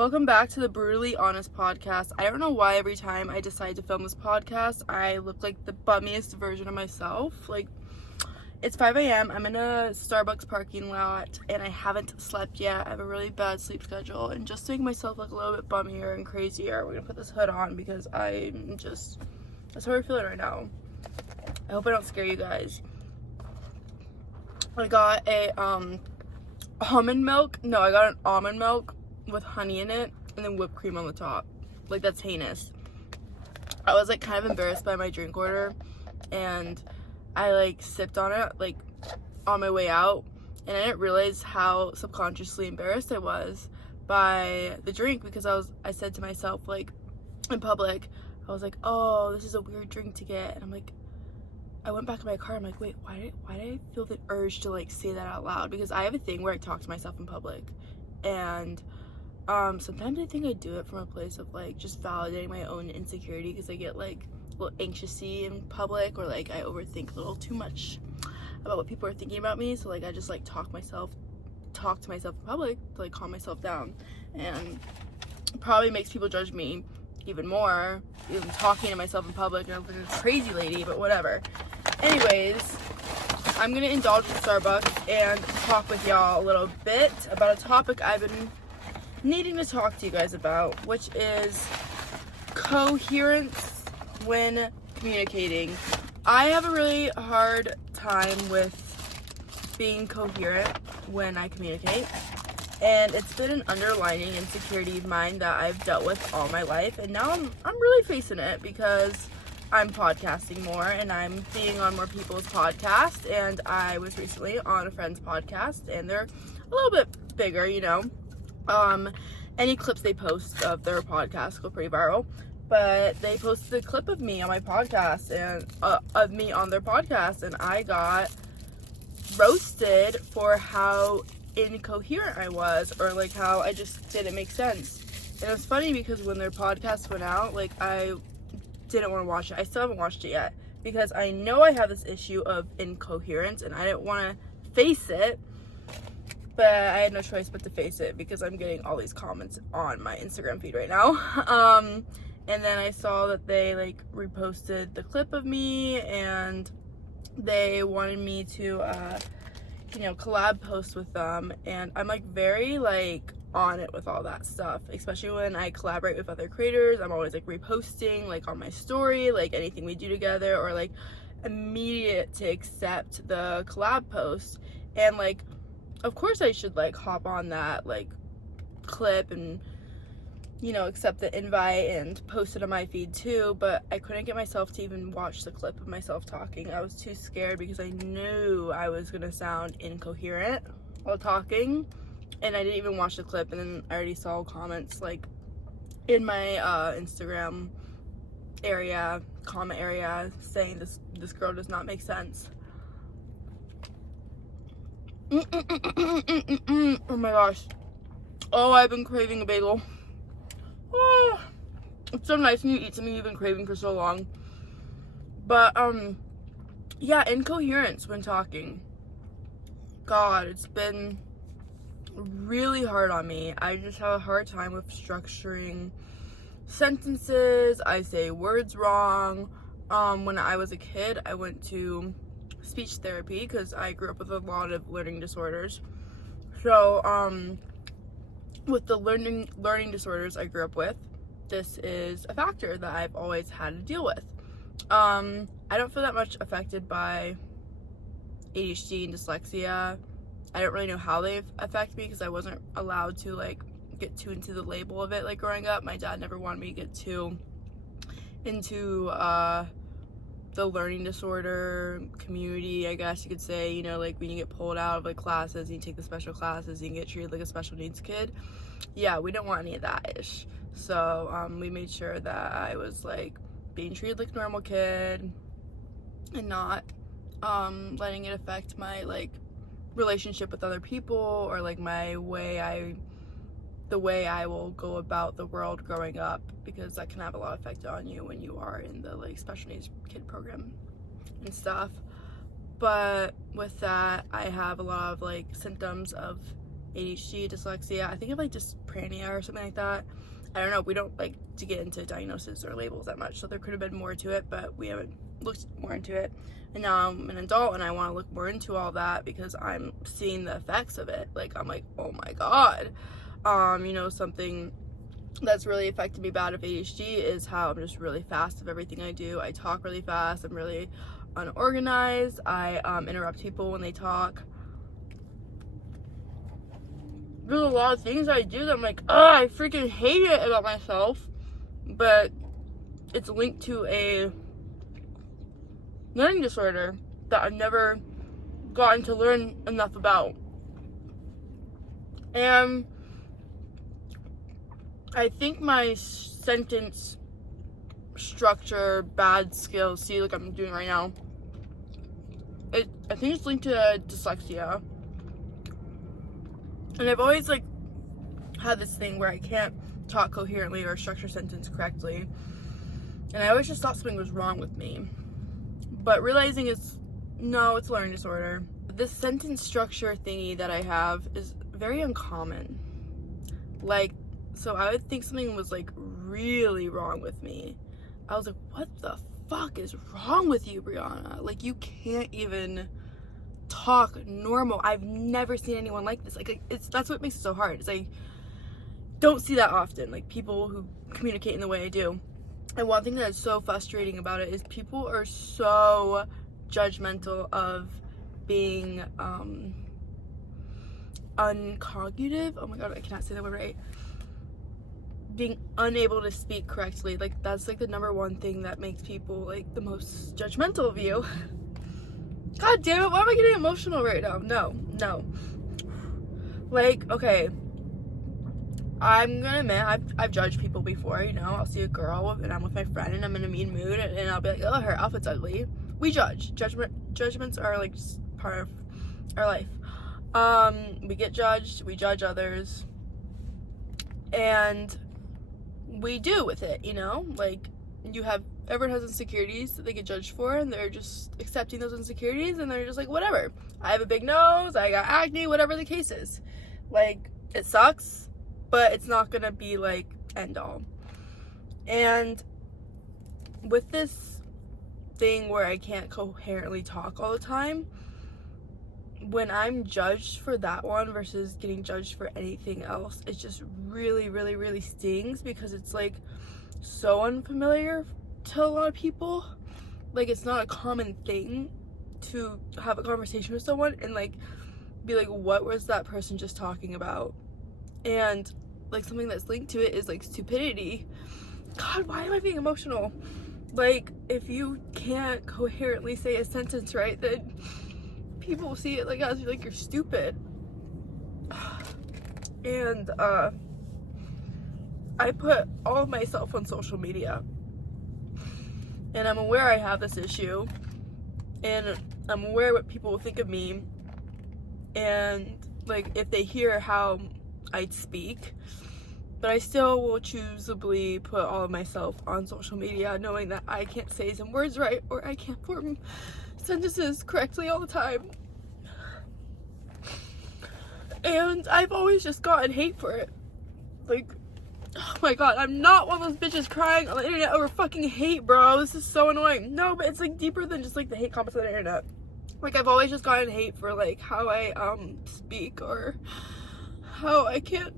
Welcome back to the Brutally Honest podcast. I don't know why every time I decide to film this podcast, I look like the bummiest version of myself. Like, it's 5 a.m. I'm in a Starbucks parking lot, and I haven't slept yet. I have a really bad sleep schedule, and just to make myself look a little bit bummier and crazier, we're gonna put this hood on because that's how we're feeling right now. I hope I don't scare you guys. I got an almond milk with honey in it and then whipped cream on the top. Like, that's heinous. I was like kind of embarrassed by my drink order, and I like sipped on it like on my way out, and I didn't realize how subconsciously embarrassed I was by the drink because I said to myself, like, in public, I was like, oh, this is a weird drink to get, and I'm like, I went back in my car, I'm like, wait, why did I feel the urge to like say that out loud? Because I have a thing where I talk to myself in public, and sometimes I think I do it from a place of like just validating my own insecurity because I get like a little anxious-y in public, or like I overthink a little too much about what people are thinking about me. So like I just like talk to myself in public to like calm myself down, and it probably makes people judge me even more, even talking to myself in public, and I'm like a crazy lady, but whatever. Anyways, I'm gonna indulge in Starbucks and talk with y'all a little bit about a topic I've been needing to talk to you guys about, which is coherence when communicating. I have a really hard time with being coherent when I communicate, and it's been an underlying insecurity of mine that I've dealt with all my life, and now I'm really facing it because I'm podcasting more and I'm being on more people's podcasts, and I was recently on a friend's podcast, and they're a little bit bigger, you know. Any clips they post of their podcast go pretty viral, but they posted a clip of me on my podcast and of me on their podcast, and I got roasted for how incoherent I was, or like how I just didn't make sense. And it was funny because when their podcast went out, like, I didn't want to watch it. I still haven't watched it yet because I know I have this issue of incoherence and I didn't want to face it. But I had no choice but to face it because I'm getting all these comments on my Instagram feed right now. And then I saw that they like reposted the clip of me, and they wanted me to, collab post with them. And I'm like very like on it with all that stuff, especially when I collaborate with other creators. I'm always like reposting like on my story, like anything we do together, or like immediate to accept the collab post. And like, of course I should like hop on that like clip and, you know, accept the invite and post it on my feed too, but I couldn't get myself to even watch the clip of myself talking. I was too scared because I knew I was gonna sound incoherent while talking, and I didn't even watch the clip. And then I already saw comments like in my Instagram area, comment area, saying this girl does not make sense. Oh my gosh. Oh, I've been craving a bagel. Oh, it's so nice when you eat something you've been craving for so long. But, yeah, incoherence when talking. God, it's been really hard on me. I just have a hard time with structuring sentences. I say words wrong. When I was a kid, I went to speech therapy because I grew up with a lot of learning disorders. So, with the learning disorders I grew up with, this is a factor that I've always had to deal with. I don't feel that much affected by ADHD and dyslexia. I don't really know how they affect me because I wasn't allowed to like get too into the label of it like growing up. My dad never wanted me to get too into the learning disorder community, I guess you could say. You know, like when you get pulled out of like classes and you take the special classes, you can get treated like a special needs kid. Yeah, we didn't want any of that ish. So we made sure that I was like being treated like a normal kid and not letting it affect my like relationship with other people, or like the way I will go about the world growing up, because that can have a lot of effect on you when you are in the like special needs kid program and stuff. But with that, I have a lot of like symptoms of ADHD, dyslexia. I think of like dysprasia or something like that. I don't know. We don't like to get into diagnosis or labels that much, so there could have been more to it, but we haven't looked more into it. And now I'm an adult and I want to look more into all that because I'm seeing the effects of it. Like, I'm like, oh my god. Something that's really affected me bad of ADHD is how I'm just really fast with everything I do. I talk really fast. I'm really unorganized. I interrupt people when they talk. There's a lot of things I do that I'm like, oh, I freaking hate it about myself. But it's linked to a learning disorder that I've never gotten to learn enough about. And I think my sentence structure, bad skills, see, like I'm doing right now, I think it's linked to dyslexia. And I've always like had this thing where I can't talk coherently or structure a sentence correctly. And I always just thought something was wrong with me. But realizing it's a learning disorder. This sentence structure thingy that I have is very uncommon. Like, so I would think something was like really wrong with me. I was like, what the fuck is wrong with you, Brianna? Like, you can't even talk normal. I've never seen anyone like this. Like that's what makes it so hard. It's like, don't see that often, like people who communicate in the way I do. And one thing that is so frustrating about it is people are so judgmental of being uncognitive. Oh my god, I cannot say that word right. Being unable to speak correctly. Like, that's like the number one thing that makes people like the most judgmental of you. God damn it, why am I getting emotional right now? No. Like, okay, I'm gonna admit, I've judged people before, I'll see a girl and I'm with my friend and I'm in a mean mood and I'll be like, oh, her outfit's ugly. We judge. Judgments are like just part of our life. We get judged, we judge others, and we do with it, like, everyone has insecurities that they get judged for, and they're just accepting those insecurities, and they're just like, whatever. I have a big nose, I got acne, whatever the case is. Like, it sucks, but it's not gonna be like end all. And with this thing where I can't coherently talk all the time, when I'm judged for that one versus getting judged for anything else, it just really, really, really stings, because it's like so unfamiliar to a lot of people. Like, it's not a common thing to have a conversation with someone and like be like, what was that person just talking about? And like, something that's linked to it is like stupidity. God, why am I being emotional? Like, if you can't coherently say a sentence right, then people see it like as like you're stupid. And I put all of myself on social media, and I'm aware I have this issue, and I'm aware what people will think of me, and like if they hear how I speak. But I still will choosably put all of myself on social media, knowing that I can't say some words right, or I can't form sentences correctly all the time. And I've always just gotten hate for it. Like, oh my god, I'm not one of those bitches crying on the internet over fucking hate, bro. This is so annoying. No, but it's like deeper than just like the hate comments on the internet. Like, I've always just gotten hate for like how I speak, or how I can't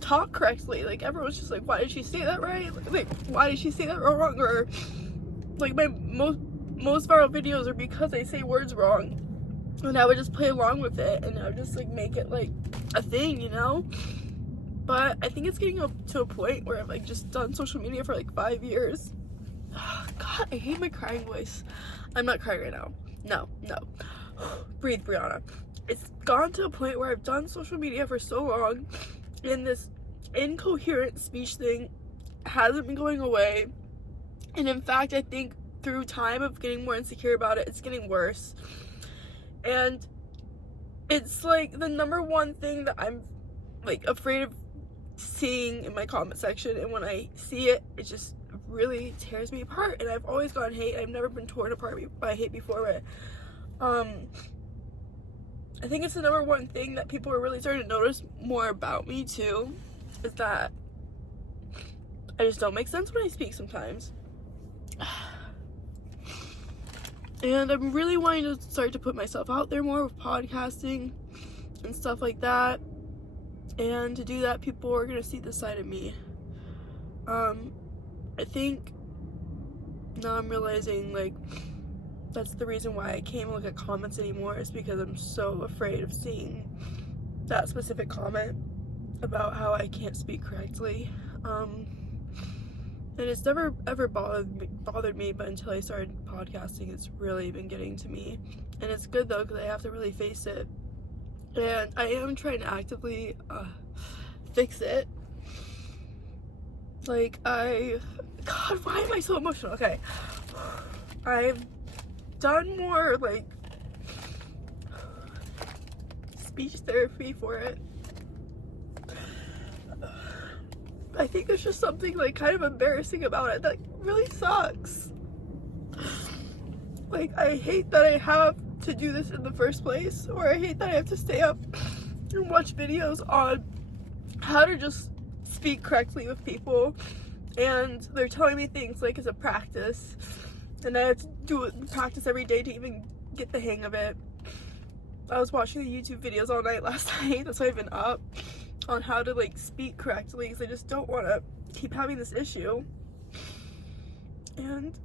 talk correctly. Like, everyone's just like, why did she say that right? Like, why did she say that wrong? Or like, my most viral videos are because I say words wrong, and I would just play along with it, and I would just like make it like a thing, But I think it's getting up to a point where I've like just done social media for like 5 years. God, I hate my crying voice. I'm not crying right now. No. Breathe, Brianna. It's gone to a point where I've done social media for so long, and this incoherent speech thing hasn't been going away. And in fact, I think through time of getting more insecure about it, it's getting worse. And it's like the number one thing that I'm like afraid of seeing in my comment section, and when I see it, it just really tears me apart. And I've always gotten hate. I've never been torn apart by hate before, but I think it's the number one thing that people are really starting to notice more about me too, is that I just don't make sense when I speak sometimes. And I'm really wanting to start to put myself out there more with podcasting and stuff like that. And to do that, people are going to see the side of me. I think now I'm realizing, like, that's the reason why I can't look at comments anymore, is because I'm so afraid of seeing that specific comment about how I can't speak correctly. And it's never ever bothered me, but until I started podcasting, it's really been getting to me. And it's good though, because I have to really face it. And I am trying to actively fix it. Like, God, why am I so emotional? Okay. I've done more, like, speech therapy for it. I think there's just something, like, kind of embarrassing about it that really sucks. Like, I hate that I have to do this in the first place, or I hate that I have to stay up and watch videos on how to just speak correctly with people, and they're telling me things like it's a practice, and I have to do it, practice every day to even get the hang of it. I was watching the YouTube videos all night last night, that's why I've been up, on how to, like, speak correctly, because I just don't want to keep having this issue. And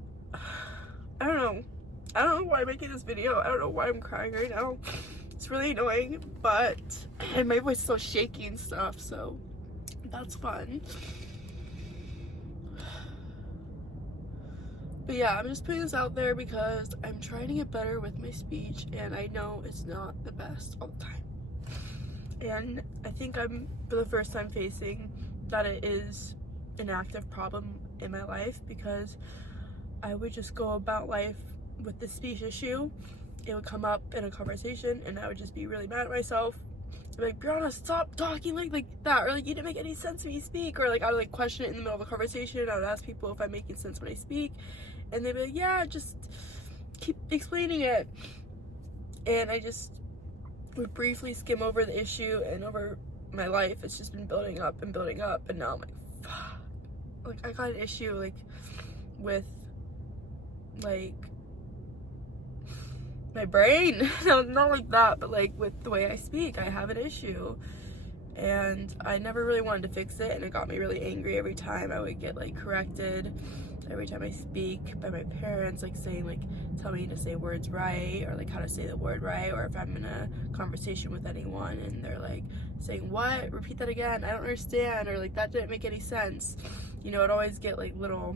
I don't know why I'm making this video. I don't know why I'm crying right now. It's really annoying, and my voice is so shaky and stuff, so that's fun. But yeah, I'm just putting this out there because I'm trying to get better with my speech, and I know it's not the best all the time. And I think I'm, for the first time, facing that it is an active problem in my life, because I would just go about life with the speech issue. It would come up in a conversation, and I would just be really mad at myself. I'd be like, Brianna, stop talking like that, or like, you didn't make any sense when you speak, or like I would like question it in the middle of a conversation. I would ask people if I'm making sense when I speak, and they'd be like, yeah, just keep explaining it. And I just would briefly skim over the issue, and over my life it's just been building up, and now I'm like, fuck. Like, I got an issue, like, with, like, my brain. No, not like that, but like with the way I speak, I have an issue, and I never really wanted to fix it, and it got me really angry every time I would get, like, corrected, every time I speak, by my parents, like, saying, like, tell me to say words right, or like how to say the word right, or if I'm in a conversation with anyone and they're like saying, what, repeat that again, I don't understand, or like that didn't make any sense, you know, I'd always get like little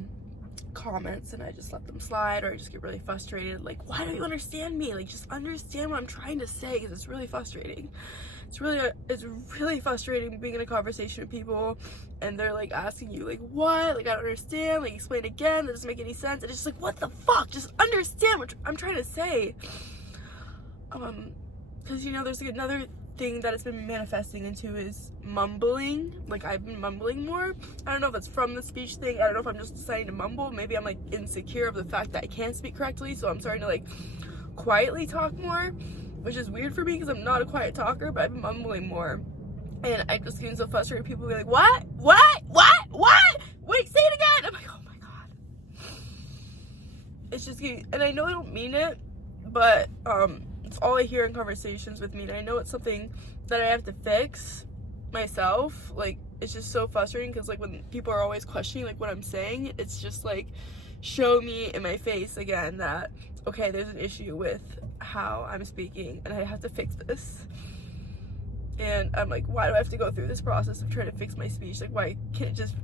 comments, and I just let them slide, or I just get really frustrated, like, why don't you understand me? Like, just understand what I'm trying to say, because it's really frustrating. It's really frustrating being in a conversation with people, and they're like asking you, like, what? Like, I don't understand, like, explain again, that doesn't make any sense. And it's just like, what the fuck? Just understand what I'm trying to say. Because, you know, there's like another thing that it's been manifesting into is mumbling. Like, I've been mumbling more. I don't know if it's from the speech thing. I don't know if I'm just deciding to mumble. Maybe I'm like insecure of the fact that I can't speak correctly, so I'm starting to like quietly talk more, which is weird for me because I'm not a quiet talker, but I've been mumbling more. And I'm just getting so frustrated. People be like, what? Wait, say it again. I'm like, oh my god. It's just getting, and I know I don't mean it, but it's all I hear in conversations with me, and I know it's something that I have to fix myself. Like, it's just so frustrating because, like, when people are always questioning like what I'm saying, it's just like, show me in my face again that, okay, there's an issue with how I'm speaking, and I have to fix this. And I'm like, why do I have to go through this process of trying to fix my speech? Like, why can't it just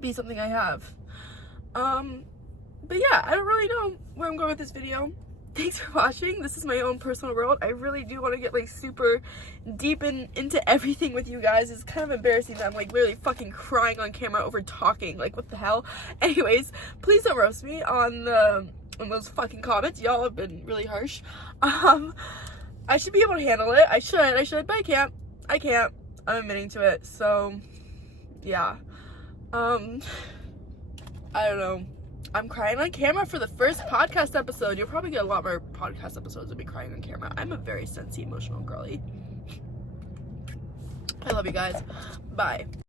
be something I have? But yeah, I don't really know where I'm going with this video. Thanks for watching. This is my own personal world. I really do want to get like super deep into everything with you guys. It's kind of embarrassing that I'm like literally fucking crying on camera over talking. Like, what the hell? Anyways, please don't roast me on those fucking comments. Y'all have been really harsh. I should be able to handle it. I should, but I can't. I'm admitting to it. So yeah. I don't know. I'm crying on camera for the first podcast episode. You'll probably get a lot more podcast episodes of me crying on camera. I'm a very sensy, emotional girly. I love you guys. Bye.